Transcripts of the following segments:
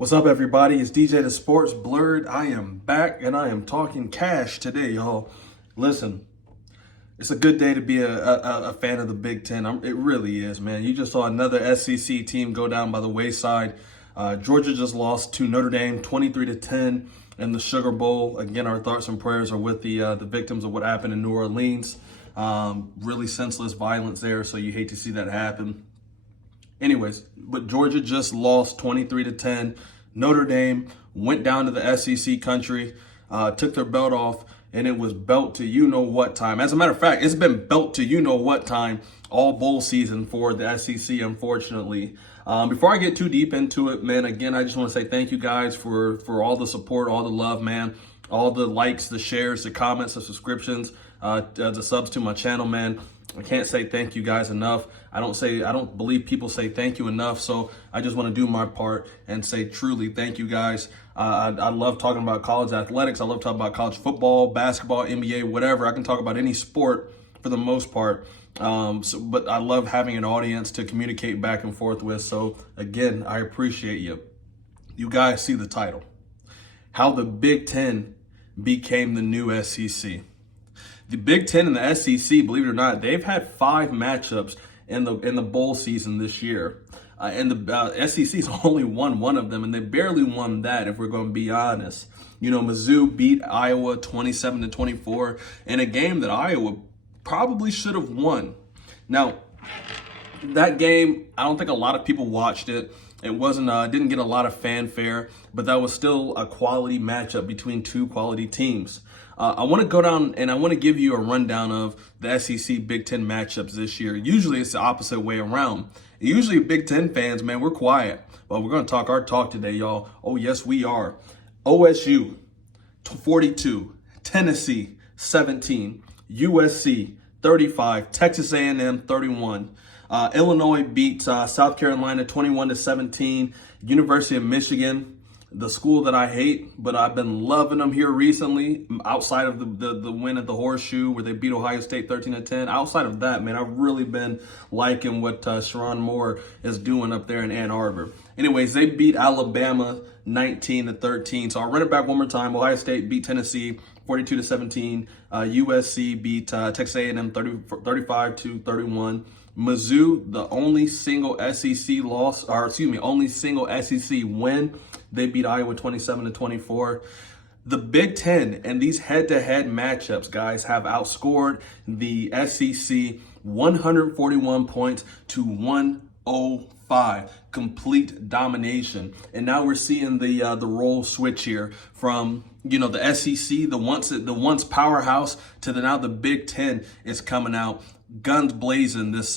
What's up, everybody? It's DJ the Sports Blurred. I am back and I am talking cash today, y'all. Listen, it's a good day to be a fan of the Big Ten. It really is, man. You just saw another SEC team go down by the wayside. Georgia just lost to Notre Dame 23-10 in the Sugar Bowl. Again, our thoughts and prayers are with the victims of what happened in New Orleans. Really senseless violence there, so you hate to see that happen. Anyways, but Georgia just lost 23-10. Notre Dame went down to the SEC country, took their belt off, and it was belt to you-know-what time. As a matter of fact, it's been belt to you-know-what time all bowl season for the SEC, unfortunately. Before I get too deep into it, man, again, I just want to say thank you guys for all the support, all the love, man, all the likes, the shares, the comments, the subscriptions, the subs to my channel, man. I can't say thank you guys enough. I don't believe people say thank you enough. So I just want to do my part and say truly thank you guys. I love talking about college athletics. I love talking about college football, basketball, NBA, whatever. I can talk about any sport for the most part. But I love having an audience to communicate back and forth with. So again, I appreciate you. You guys see the title. How the Big Ten became the new SEC. The Big Ten and the SEC, believe it or not, they've had 5 matchups in the bowl season this year. And the SEC's only won one of them, and they barely won that, if we're going to be honest. You know, Mizzou beat Iowa 27-24 in a game that Iowa probably should have won. Now, that game, I don't think a lot of people watched it. It didn't get a lot of fanfare, but that was still a quality matchup between two quality teams. I want to go down and I want to give you a rundown of the SEC Big Ten matchups this year. Usually it's the opposite way around. Usually Big Ten fans, man, we're quiet. But we're going to talk our talk today, y'all. Oh, yes, we are. OSU, 42. Tennessee, 17. USC, 35. Texas A&M, 31. Illinois beat South Carolina 21-17. University of Michigan, the school that I hate, but I've been loving them here recently. Outside of the win at the Horseshoe where they beat Ohio State 13-10. Outside of that, man, I've really been liking what Sherrone Moore is doing up there in Ann Arbor. Anyways, they beat Alabama 19-13. So I'll run it back one more time. Ohio State beat Tennessee 42-17. USC beat Texas A&M 35-31. Mizzou, the only single SEC win. They beat Iowa 27-24. The Big Ten and these head-to-head matchups, guys, have outscored the SEC 141 points to 105. Complete domination. And now we're seeing the role switch here from, you know, the SEC, the once powerhouse, to now the Big Ten is coming out guns blazing this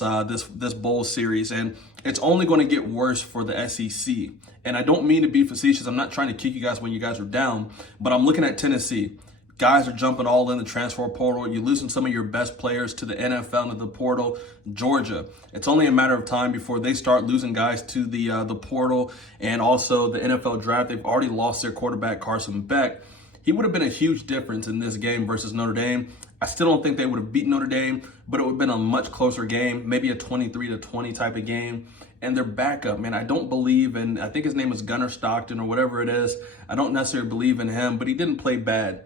bowl series, and it's only going to get worse for the SEC. And I don't mean to be facetious. I'm not trying to kick you guys when you guys are down, but I'm looking at Tennessee. Guys are jumping all in the transfer portal. You're losing some of your best players to the NFL and the portal. Georgia, it's only a matter of time before they start losing guys to the portal and also the NFL draft. They've already lost their quarterback, Carson Beck. He would have been a huge difference in this game versus Notre Dame. I still don't think they would have beaten Notre Dame, but it would have been a much closer game, maybe a 23-20 type of game. And their backup, man, I don't believe in, I think his name is Gunnar Stockton or whatever it is. I don't necessarily believe in him, but he didn't play bad.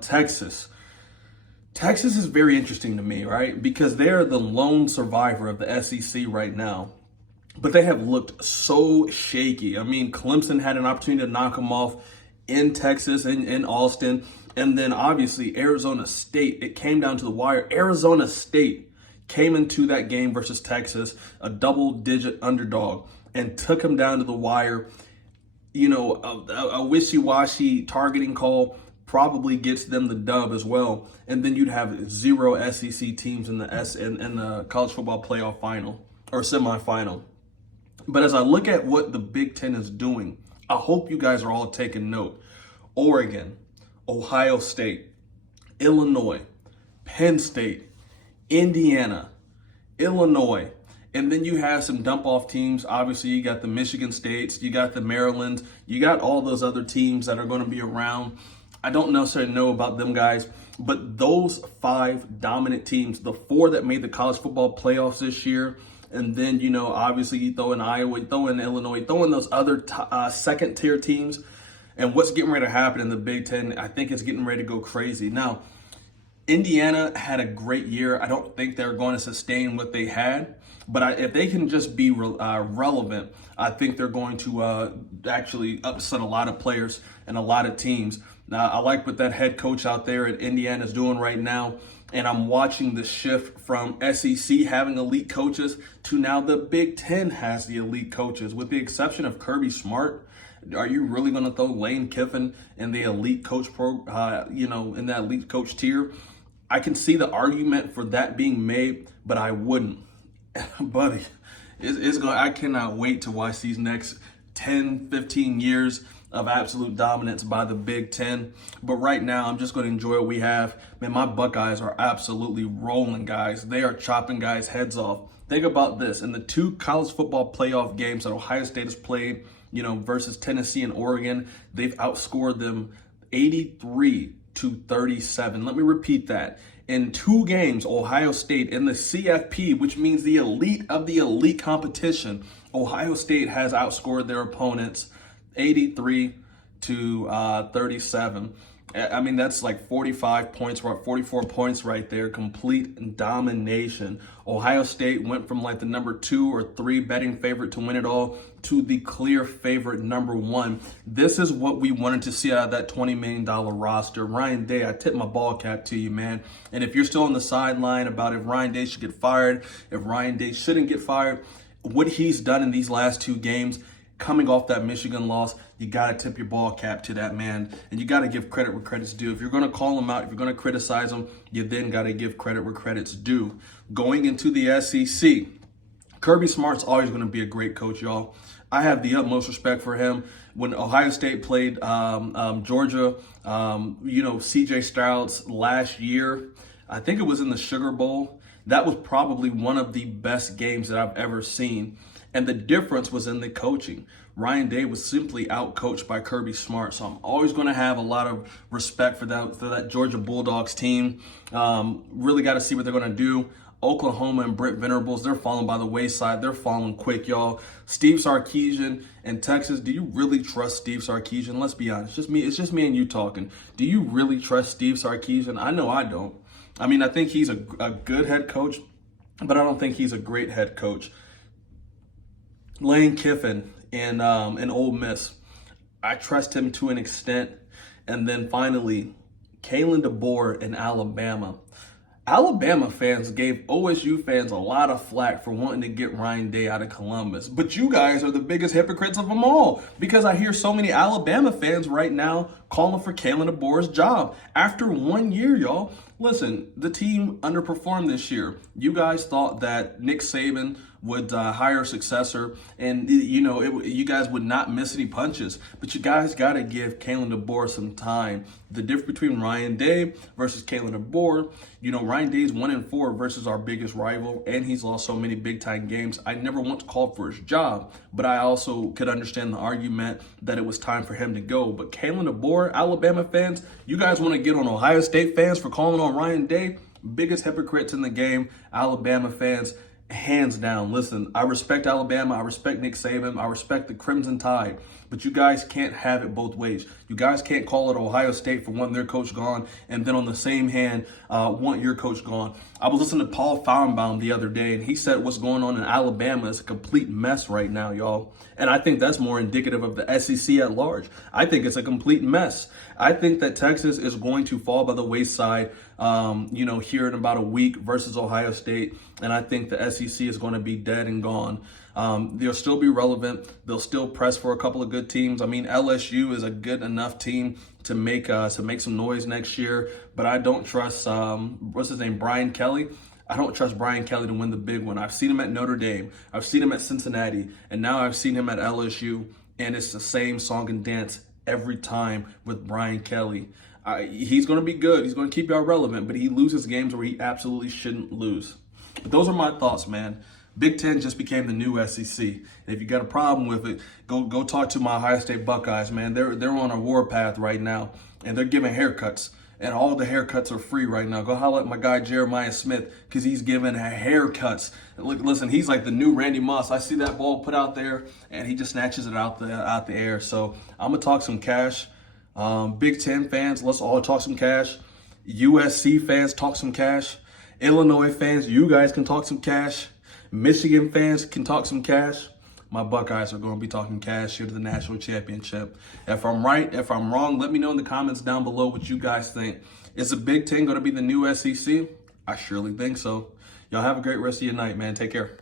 Texas is very interesting to me, right? Because they're the lone survivor of the SEC right now. But they have looked so shaky. I mean, Clemson had an opportunity to knock them off in Texas, in Austin. And then obviously Arizona State, it came down to the wire. Arizona State came into that game versus Texas, a double-digit underdog, and took them down to the wire. You know, a wishy-washy targeting call probably gets them the dub as well. And then you'd have 0 SEC teams in the college football playoff final or semifinal. But as I look at what the Big Ten is doing, I hope you guys are all taking note. Oregon, Ohio State, Illinois, Penn State, Indiana, Illinois, and then you have some dump-off teams. Obviously, you got the Michigan States, you got the Maryland, you got all those other teams that are going to be around. I don't necessarily know about them guys, but those 5 dominant teams, the 4 that made the college football playoffs this year, And then, obviously you throw in Iowa, you throw in Illinois, you throw in those other second tier teams. And what's getting ready to happen in the Big Ten, I think it's getting ready to go crazy. Now, Indiana had a great year. I don't think they're going to sustain what they had, but if they can just be relevant, I think they're going to actually upset a lot of players and a lot of teams. Now, I like what that head coach out there at Indiana is doing right now, and I'm watching the shift from SEC having elite coaches to now the Big Ten has the elite coaches, with the exception of Kirby Smart. Are you really going to throw Lane Kiffin in the elite coach in that elite coach tier? I can see the argument for that being made, but I wouldn't. Buddy, I cannot wait to watch these next 10, 15 years of absolute dominance by the Big Ten. But right now, I'm just going to enjoy what we have. Man, my Buckeyes are absolutely rolling, guys. They are chopping guys' heads off. Think about this. In the 2 college football playoff games that Ohio State has played, versus Tennessee and Oregon, they've outscored them 83-37. Let me repeat that. In 2 games, Ohio State in the CFP, which means the elite of the elite competition, Ohio State has outscored their opponents 83-37. I mean, that's like 45 points, 44 points right there, complete domination. Ohio State went from like the number 2 or 3 betting favorite to win it all to the clear favorite number 1. This is what we wanted to see out of that $20 million roster. Ryan Day, I tip my ball cap to you, man. And if you're still on the sideline about if Ryan Day should get fired, if Ryan Day shouldn't get fired, what he's done in these last 2 games, coming off that Michigan loss, you got to tip your ball cap to that man. And you got to give credit where credit's due. If you're going to call him out, if you're going to criticize him, you then got to give credit where credit's due. Going into the SEC, Kirby Smart's always going to be a great coach, y'all. I have the utmost respect for him. When Ohio State played Georgia, C.J. Stroud's last year, I think it was in the Sugar Bowl. That was probably one of the best games that I've ever seen. And the difference was in the coaching. Ryan Day was simply out-coached by Kirby Smart. So I'm always going to have a lot of respect for that Georgia Bulldogs team. Really got to see what they're going to do. Oklahoma and Brent Venables, they're falling by the wayside. They're falling quick, y'all. Steve Sarkisian in Texas, do you really trust Steve Sarkisian? Let's be honest. It's just me and you talking. Do you really trust Steve Sarkisian? I know I don't. I mean, I think he's a good head coach, but I don't think he's a great head coach. Lane Kiffin in Ole Miss, I trust him to an extent. And then finally, Kalen DeBoer in Alabama. Alabama fans gave OSU fans a lot of flack for wanting to get Ryan Day out of Columbus. But you guys are the biggest hypocrites of them all, because I hear so many Alabama fans right now calling for Kalen DeBoer's job. After 1 year, y'all, listen, the team underperformed this year. You guys thought that Nick Saban would hire a successor, and you guys would not miss any punches. But you guys got to give Kalen DeBoer some time. The difference between Ryan Day versus Kalen DeBoer, Ryan Day's 1-4 versus our biggest rival, and he's lost so many big-time games. I never once called for his job, but I also could understand the argument that it was time for him to go. But Kalen DeBoer, Alabama fans, you guys want to get on Ohio State fans for calling on Ryan Day? Biggest hypocrites in the game, Alabama fans. Hands down. Listen, I respect Alabama. I respect Nick Saban. I respect the Crimson Tide. But you guys can't have it both ways. You guys can't call it Ohio State for wanting their coach gone, and then on the same hand, want your coach gone. I was listening to Paul Feinbaum the other day, and he said what's going on in Alabama is a complete mess right now, y'all. And I think that's more indicative of the SEC at large. I think it's a complete mess. I think that Texas is going to fall by the wayside, here in about a week versus Ohio State. And I think the SEC is going to be dead and gone. They'll still be relevant. They'll still press for a couple of good teams. I mean, LSU is a good enough team to make some noise next year. But I don't trust, Brian Kelly. I don't trust Brian Kelly to win the big one. I've seen him at Notre Dame. I've seen him at Cincinnati. And now I've seen him at LSU. And it's the same song and dance every time with Brian Kelly. He's going to be good. He's going to keep y'all relevant. But he loses games where he absolutely shouldn't lose. But those are my thoughts, man. Big Ten just became the new SEC. And if you got a problem with it, go talk to my Ohio State Buckeyes, man. They're on a war path right now, and they're giving haircuts. and all the haircuts are free right now. Go holler at my guy Jeremiah Smith because he's giving haircuts. Look, listen, he's like the new Randy Moss. I see that ball put out there, and he just snatches it out the air. So I'm gonna talk some cash. Big Ten fans, let's all talk some cash. USC fans, talk some cash. Illinois fans, you guys can talk some cash. Michigan fans can talk some cash. My Buckeyes are going to be talking cash here to the national championship. If I'm right, if I'm wrong, let me know in the comments down below what you guys think. Is the Big Ten going to be the new SEC? I surely think so. Y'all have a great rest of your night, man. Take care.